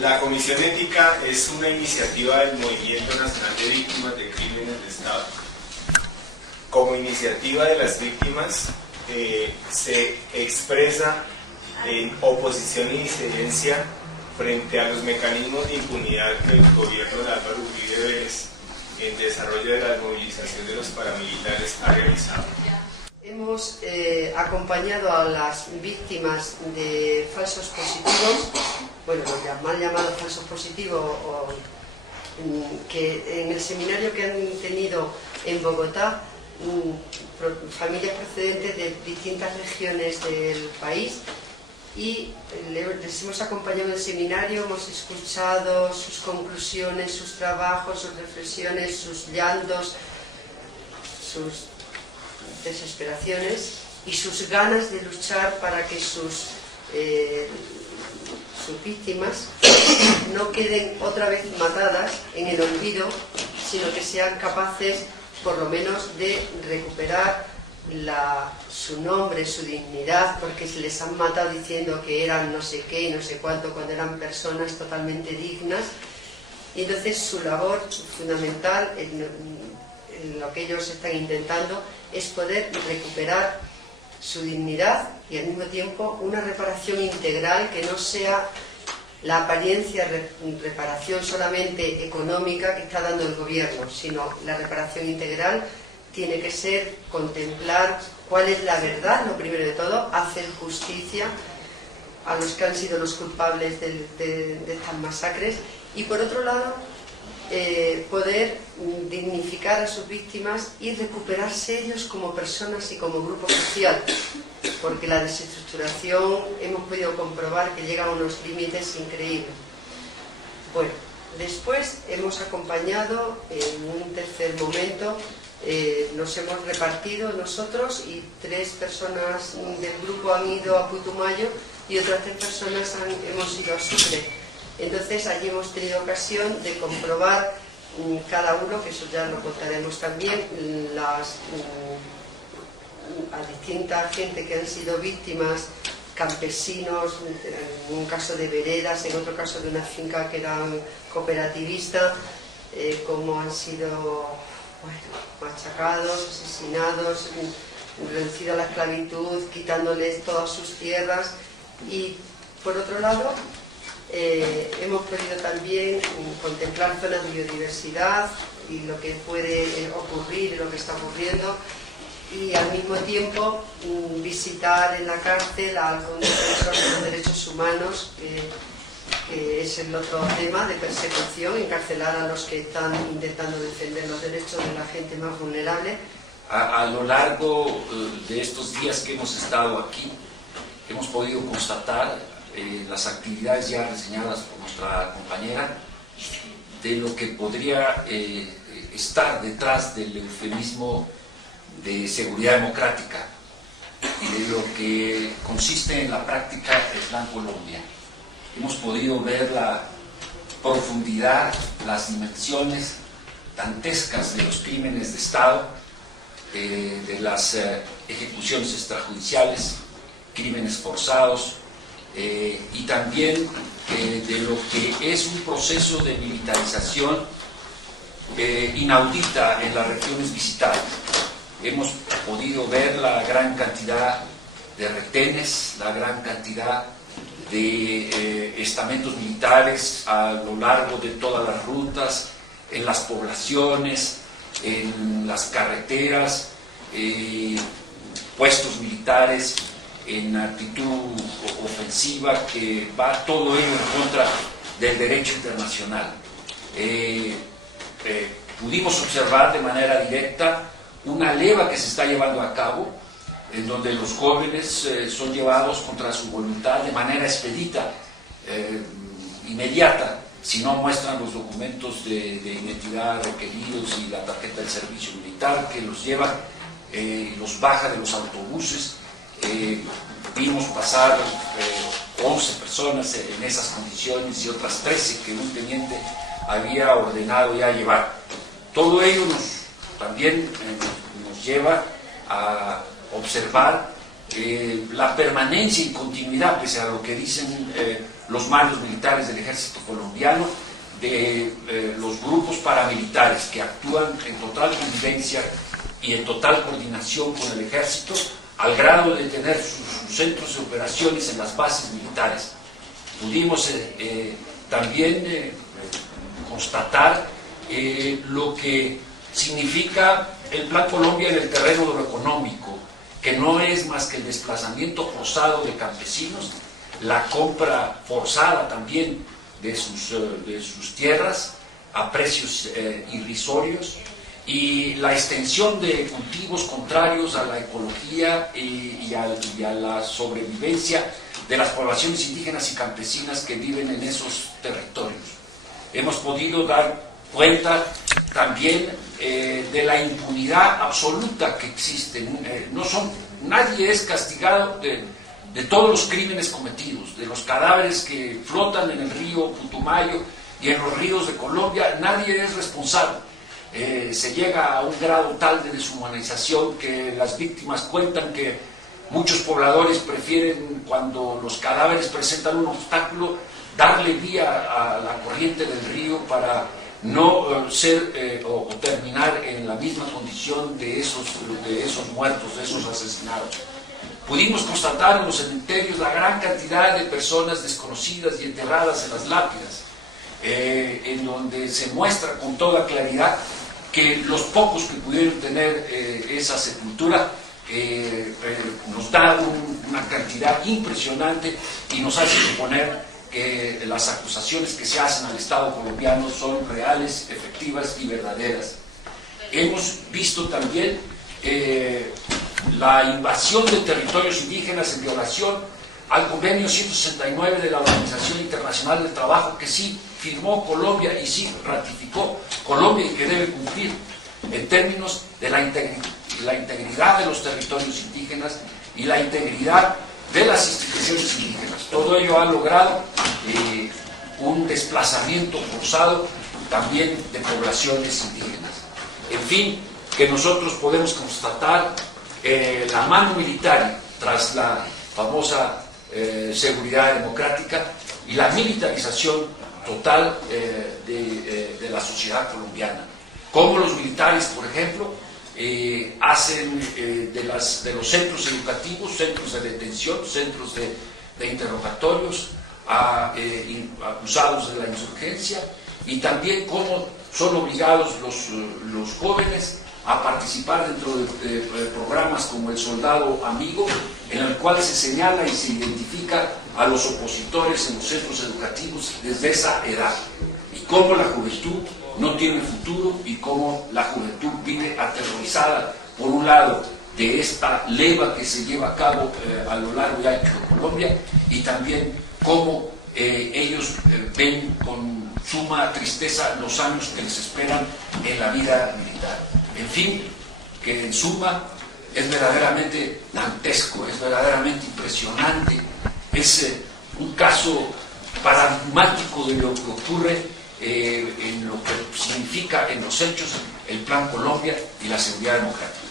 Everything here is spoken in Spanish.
La Comisión Ética es una iniciativa del Movimiento Nacional de Víctimas de Crímenes de Estado. Como iniciativa de las víctimas, se expresa en oposición e incidencia frente a los mecanismos de impunidad que el gobierno de Álvaro Uribe Vélez, en desarrollo de la movilización de los paramilitares, ha realizado. Hemos acompañado a las víctimas de falsos positivos, bueno, los mal llamados falsos positivos, que en el seminario que han tenido en Bogotá, familias procedentes de distintas regiones del país, y les hemos acompañado en el seminario, hemos escuchado sus conclusiones, sus trabajos, sus reflexiones, sus llantos, sus desesperaciones y sus ganas de luchar para que sus víctimas no queden otra vez matadas en el olvido, sino que sean capaces por lo menos de recuperar su nombre, su dignidad, porque se les han matado diciendo que eran no sé qué y no sé cuánto, cuando eran personas totalmente dignas. Y entonces su labor fundamental en lo que ellos están intentando es poder recuperar su dignidad y al mismo tiempo una reparación integral que no sea la apariencia reparación solamente económica que está dando el gobierno, sino la reparación integral tiene que ser contemplar cuál es la verdad, lo primero de todo, hacer justicia a los que han sido los culpables de estas masacres, y por otro lado poder dignificar a sus víctimas y recuperarse ellos como personas y como grupo social, porque la desestructuración hemos podido comprobar que llega a unos límites increíbles. Bueno, después hemos acompañado en un tercer momento, nos hemos repartido nosotros y 3 personas del grupo han ido a Putumayo y otras 3 personas hemos ido a Sucre. Entonces allí hemos tenido ocasión de comprobar cada uno, que eso ya lo contaremos también, a distinta gente que han sido víctimas, campesinos, en un caso de veredas, en otro caso de una finca que era cooperativista, cómo han sido machacados, asesinados, reducidos a la esclavitud, quitándoles todas sus tierras. Y por otro lado, hemos podido también contemplar zonas de biodiversidad y lo que puede ocurrir y lo que está ocurriendo, y al mismo tiempo visitar en la cárcel a algún defensor de los derechos humanos, que es el otro tema de persecución, encarcelar a los que están intentando defender los derechos de la gente más vulnerable. A lo largo de estos días que hemos estado aquí, hemos podido constatar las actividades ya reseñadas por nuestra compañera, de lo que podría estar detrás del eufemismo de seguridad democrática y de lo que consiste en la práctica del Plan Colombia. Hemos podido ver la profundidad, las dimensiones dantescas de los crímenes de Estado, de las ejecuciones extrajudiciales, crímenes forzados, y también de lo que es un proceso de militarización inaudita en las regiones visitadas. Hemos podido ver la gran cantidad de retenes, la gran cantidad de estamentos militares a lo largo de todas las rutas, en las poblaciones, en las carreteras, puestos militares en actitud ofensiva que va todo ello en contra del derecho internacional. Pudimos observar de manera directa una leva que se está llevando a cabo, en donde los jóvenes son llevados contra su voluntad de manera expedita, inmediata, si no muestran los documentos de identidad requeridos y la tarjeta del servicio militar, que los lleva, los baja de los autobuses. Vimos pasar 11 personas en esas condiciones y otras 13 que un teniente había ordenado ya llevar. Todo ello también nos lleva a observar la permanencia y continuidad, pese a lo que dicen los mandos militares del ejército colombiano, de los grupos paramilitares que actúan en total convivencia y en total coordinación con el ejército, al grado de tener sus centros de operaciones en las bases militares. Pudimos también constatar lo que significa el Plan Colombia en el terreno de lo económico, que no es más que el desplazamiento forzado de campesinos, la compra forzada también de sus tierras a precios irrisorios, y la extensión de cultivos contrarios a la ecología y a la sobrevivencia de las poblaciones indígenas y campesinas que viven en esos territorios. Hemos podido dar cuenta también de la impunidad absoluta que existe. Nadie es castigado de todos los crímenes cometidos, de los cadáveres que flotan en el río Putumayo y en los ríos de Colombia. Nadie es responsable. Se llega a un grado tal de deshumanización que las víctimas cuentan que muchos pobladores prefieren, cuando los cadáveres presentan un obstáculo, darle vía a la corriente del río para no ser o terminar en la misma condición de esos muertos, de esos asesinados. Pudimos constatar en los cementerios la gran cantidad de personas desconocidas y enterradas en las lápidas, en donde se muestra con toda claridad que los pocos que pudieron tener esa sepultura nos da una cantidad impresionante y nos hace suponer que las acusaciones que se hacen al Estado colombiano son reales, efectivas y verdaderas. Hemos visto también la invasión de territorios indígenas en violación al convenio 169 de la Organización Internacional del Trabajo, que sí firmó Colombia y sí ratificó Colombia y que debe cumplir en términos de la integridad de los territorios indígenas y la integridad de las instituciones indígenas. Todo ello ha logrado un desplazamiento forzado también de poblaciones indígenas. En fin, que nosotros podemos constatar la mano militar tras la famosa seguridad democrática y la militarización total de la sociedad colombiana. Como los militares, por ejemplo, hacen de los centros educativos, centros de detención, centros de interrogatorios a acusados de la insurgencia, y también cómo son obligados los jóvenes a participar dentro de programas como El Soldado Amigo, en el cual se señala y se identifica a los opositores en los centros educativos desde esa edad, y cómo la juventud no tiene futuro y cómo la juventud vive aterrorizada, por un lado, de esta leva que se lleva a cabo a lo largo y ancho de Colombia, y también cómo ellos ven con suma tristeza los años que les esperan en la vida militar. En fin, que en suma es verdaderamente dantesco, es verdaderamente impresionante, es un caso paradigmático de lo que ocurre en lo que significa en los hechos el Plan Colombia y la seguridad democrática.